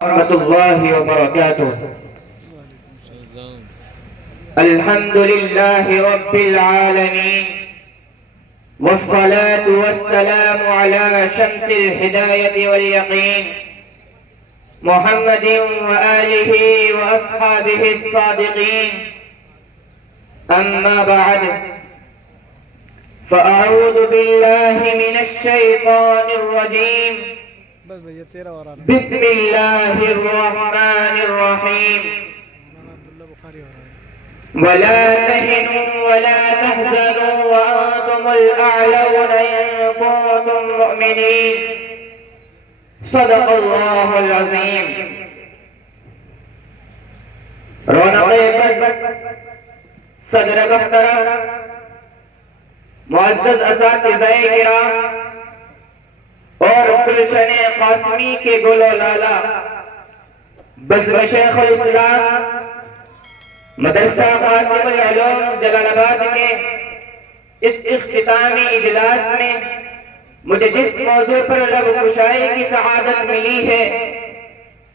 ورحمة الله وبركاته. الحمد لله رب العالمين، والصلاة والسلام على شمس الهداية واليقين محمد وآله وأصحابه الصادقين. أما بعد، فأعوذ بالله من الشيطان الرجيم. بسم الله الرحمن الرحيم. ولا تهنوا ولا تحزنوا وأنتم الأعلون إن كنتم مؤمنين. صدق الله العظيم. رونق بزم، صدر محترم، معزز اساتذہ کرام اور گلشن قاسمی کے گل و لالا بزم شیخ الاسلام مدرسہ قاسم العلوم جلال آباد کے اس اختتامی اجلاس میں مجھے جس موضوع پر لب کشائی کی سعادت ملی ہے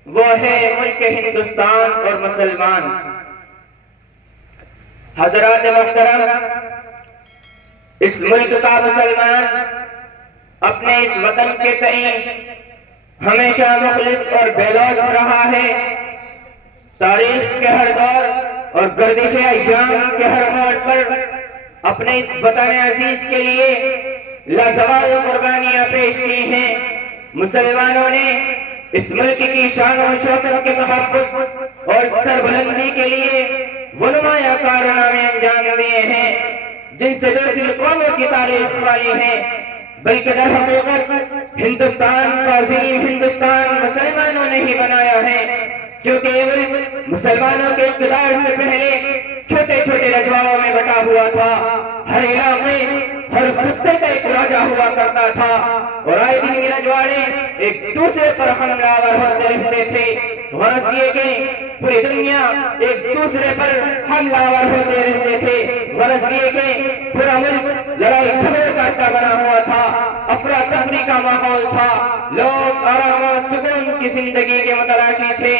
وہ ہے ملک ہندوستان اور مسلمان. حضرات محترم، اس ملک کا مسلمان اپنے اس وطن کے تئیں ہمیشہ مخلص اور بے لوث رہا ہے. تاریخ کے ہر دور اور گردش ایام کے ہر موڑ پر اپنے اس وطن عزیز کے لیے لازوال قربانیاں پیش کی ہیں. مسلمانوں نے اس ملک کی شان و شوکت کے تحفظ اور سربلندی کے لیے وہ نمایاں کارنامے انجام دیے ہیں جن سے دوسری قوموں کی تاریخ خالی ہے، بلکہ در حقیقت ہندوستان کا عظیم ہندوستان مسلمانوں نے ہی بنایا ہے، کیونکہ یہ ملک مسلمانوں کے اقتدار سے پہلے چھوٹے چھوٹے رجواڑوں میں بٹا ہوا تھا. ہر علاقے ہر خطے کا ایک راجہ ہوا کرتا تھا اور آئے دن کے رجواڑے ایک دوسرے پر حملہ آور ہوتے رہتے تھے. غرض یہ کہ پوری دنیا ایک دوسرے پر حملہ آور ہوتے رہتے تھے. غرض یہ کہ پورا ملک لڑائی جھگڑے کا بنا ہوا تھا، افراتفری کا ماحول تھا، لوگ آرام و سکون کی زندگی کے متلاشی تھے.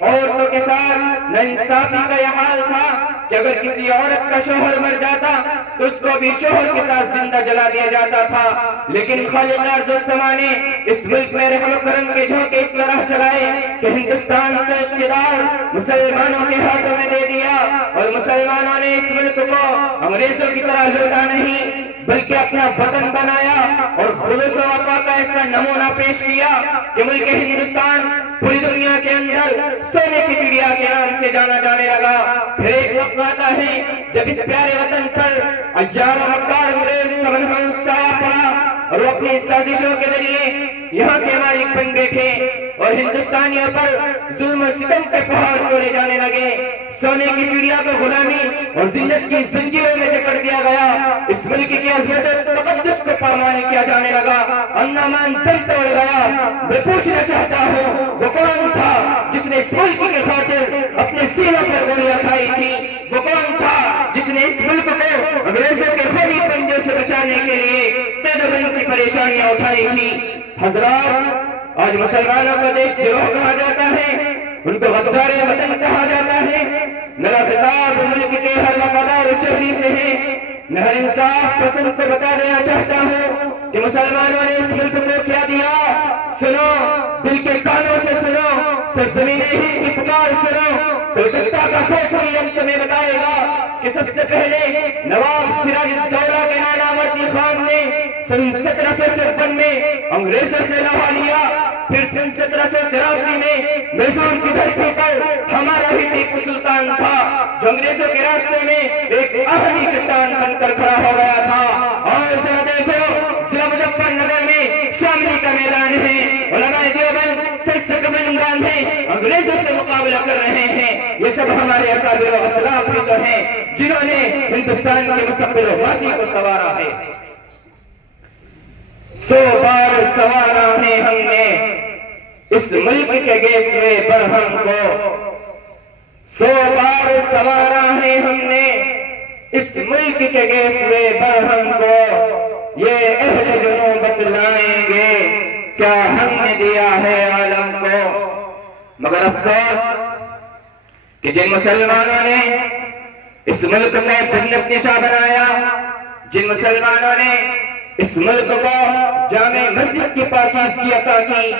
عورتوں کے ساتھ ناانصافی کا یہ حال تھا کہ اگر کسی عورت کا شوہر مر جاتا تو اس کو بھی شوہر کے ساتھ زندہ جلا دیا جاتا تھا. لیکن خالق ارض و سما نے اس ملک میں رحم و کرم کے جھونکے اس طرح چلائے کہ ہندوستان کا اقتدار مسلمانوں کے ہاتھوں میں دے دیا اور مسلمانوں نے اس ملک کو انگریزوں کی طرح لوٹا نہیں بلکہ اپنا وطن بنایا اور خلوص و وفا کا ایسا نمونہ پیش کیا کہ ملک ہندوستان پوری دنیا کے اندر سونے کی چڑیا کے نام سے جانا جانے لگا. پھر ایک وقت آتا ہے جب اس پیارے وطن پر عجار و مکار انگریز کا منحوس سایہ پڑا اور وہ اپنی سازشوں کے ذریعے یہاں کے مالک بن بیٹھے اور ہندوستانیوں پر ظلم و ستم کے پہاڑ توڑے جانے لگے. سونے کی چڑیا کو غلامی اور ذلت کی زنجیروں میں جکڑ دیا گیا. اس ملک کی عظمت و تقدس کو پامال کیا جانے لگا. امن دل توڑ گیا. میں پوچھنا چاہتا ہوں وہ کون تھا جس نے اس ملک کی خاطر اپنے سینوں پر گولیاں کھائی تھی؟ وہ کون تھا جس نے اس ملک کو انگریزوں کے خونی پنجوں سے بچانے کے لیے قید و بند کی پریشانیاں اٹھائی تھی؟ حضرات، آج مسلمانوں کا دیش گروہ کہا جاتا ہے، ان کو غدار وطن کہا جاتا ہے. میرا خطاب ملک کے ہر وفادار شہری سے ہے. میں ہر انصاف پسند کو بتا دینا چاہتا ہوں کہ مسلمانوں نے اس ملک کو کیا دیا. سنو، دل کے کانوں سے سنو، سرزمین ہند کی پکار سنو. کلکتہ کا کھوکھری رنگ تمہیں بتائے گا کہ سب سے پہلے نواب سراج الدولہ کے ناناوردی خان نے سن 1754 میں انگریزوں سے لوہا لیا. پھر سن 1783 میں میسور کی دھرتی پر ہمارا ہی ٹیپو سلطان تھا جو انگریزوں کے راستے میں ایک آخری چٹان بن کر کھڑا ہو گیا تھا. اور ذرا دیکھو، ضلع مظفر نگر میں شاملی کا میدان ہے. علماء دیوبند سر سکمن باندھے انگریزوں سے مقابلہ کر رہے ہیں. یہ سب ہمارے اکابر و اسلاف ہی تو ہیں جنہوں نے ہندوستان کے مستقبل و ماضی کو سنوارا ہے. 100 بار سنوارا ہے ہم نے اس ملک کے گیسوے برہم کو. 100 بار سنوارا ہے ہم نے اس ملک کے گیسوے برہم کو. یہ اہل جنوں بتلائیں گے کیا ہم نے دیا ہے عالم کو. مگر افسوس کہ جن مسلمانوں نے اس ملک کو جنت نشاں بنایا، جن مسلمانوں نے اس ملک کو جامع مسجد کی پاکیزگی عطا کی،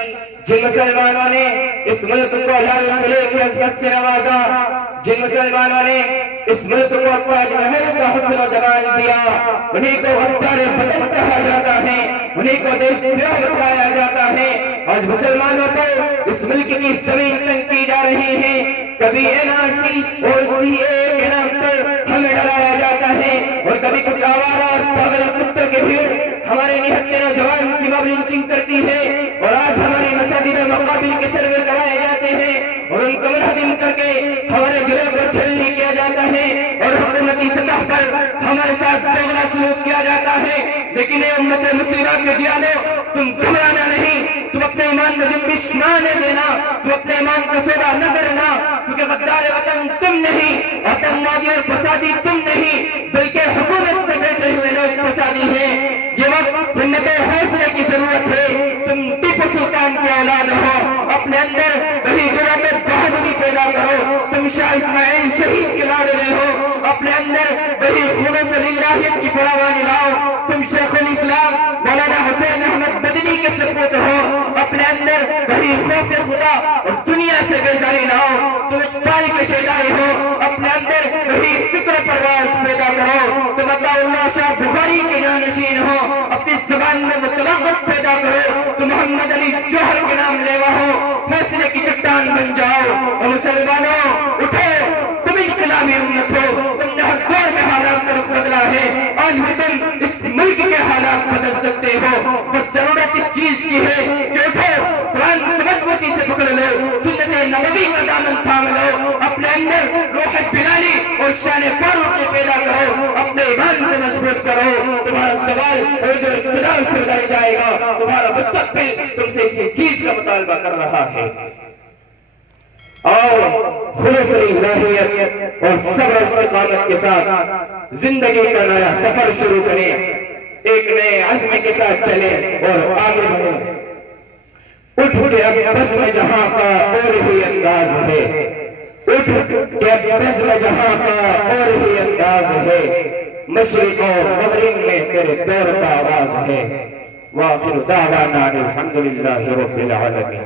جن مسلمانوں نے اس ملک کو لال قلعے کی عظمت سے نوازا، جن مسلمانوں نے اس ملک کو تاج محل کا حسن و جمال دیا، انہیں کو غدار وطن کہا جاتا ہے، انہیں کو دیش پیار بتایا جاتا ہے۔ آج مسلمانوں کو اس ملک کی زمین تنگ کی جا رہی ہے، کبھی NRC اور CAA کے نام پر ہمیں ڈرایا جاتا ہے، اور کبھی کچھ آوارہ اور پاگل کتوں کی بھیڑ ہمارے نہتے نوجوان کی لنچنگ کرتی ہے، اور آج ہمارے مساجد مقابل کے سروے کرائے جاتے ہیں اور ان کو منہدم کر کے ہمارے دلوں کو چھلنی کیا جاتا ہے اور حکومتی سطح پر ہمارے ساتھ دوگلا سلوک کیا جاتا ہے۔ لیکن اے امت مسلمہ کے جیالو، تم گھبرانا نہیں، تم اپنے ایمان میں جنبش نہ آنے دینا، تم اپنے ایمان کو سودا نہ کرنا، کیونکہ غدار وطن تم نہیں، آتنکوادی اور فسادی تم نہیں، بلکہ حکومت میں بیٹھے ہوئے لوگ فسادی ہیں۔ یہ وقت ہمت حوصلے کی ضرورت ہے۔ تم ٹیپو سلطان کی اولاد ہو، اپنے اندر وہی جرأت بہادری پیدا کرو۔ تم شاہ اسماعیل شہید کے لاڈلے ہو، اپنے اندر وہی خلوص للہیت کی فراوانی لاؤ۔ تم شیخ الاسلام مولانا حسین احمد مدنی کے سپوت ہو، اپنے اندر وہی خوف خدا اور دنیا سے بیزاری لاؤ۔ تم اقبال کے شیدائی ہو، اپنے اندر وہی فکر پرواز پیدا کرو۔ تم عطا اللہ شاہ بخاری کے جانشین ہو، اپنی زبان میں مطلقت پیدا کرو۔ تم محمد علی جوہر کے نام لیوا ہو، فیصلے کی چٹان بن جاؤ۔ اور مسلمانوں اٹھو، تم انقلابی امت ہو، تم نے ہر دور میں حالات کا رخ بدلا ہے، آج بھی تم اس ملک کے حالات بدل سکتے ہو۔ بس ضرورت اس چیز کی ہے کہ اٹھو، قرآن مضبوطی سے پکڑ لو، سنت نبوی کا دامن تھام لو، اپنے اندر روح بلالی اور شان فاروقی پیدا کرو، اپنے ایمان سے مضبوط کرو۔ تمہارا سوال اور جو اقتدار سے بدل جائے گا، تمہارا مستقبل تم سے اسی چیز کا مطالبہ کر رہا ہے۔ اور خلوص للہیت اور صبر و استقامت کے ساتھ زندگی کا نیا سفر شروع کریں، ایک نئے عزم کے ساتھ چلیں اور آگے بڑھیں۔ اٹھ کے اب بزم جہاں کا اور ہی انداز ہے، اٹھ کے اب بزم جہاں کا اور ہی انداز ہے، مشرق اور مغرب میں تیرے دور کا آواز ہے۔ وآخر دعوانا الحمدللہ رب العالمین۔